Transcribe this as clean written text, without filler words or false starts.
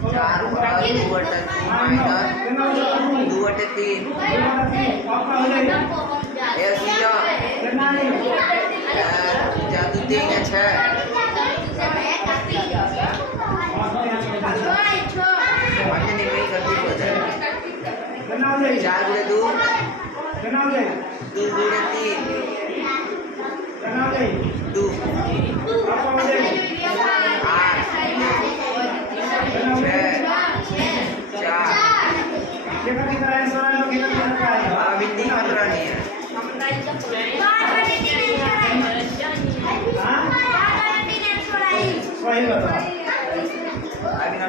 4 2 बटे 2 माइनस 2 बटे 3 ये सीधा 4 2 3 है 6 मानने नहीं वही करती हो जाए 4 गुणे 2 2 गुणे 3 2 8 बिंदी खतरा नहीं है सही बात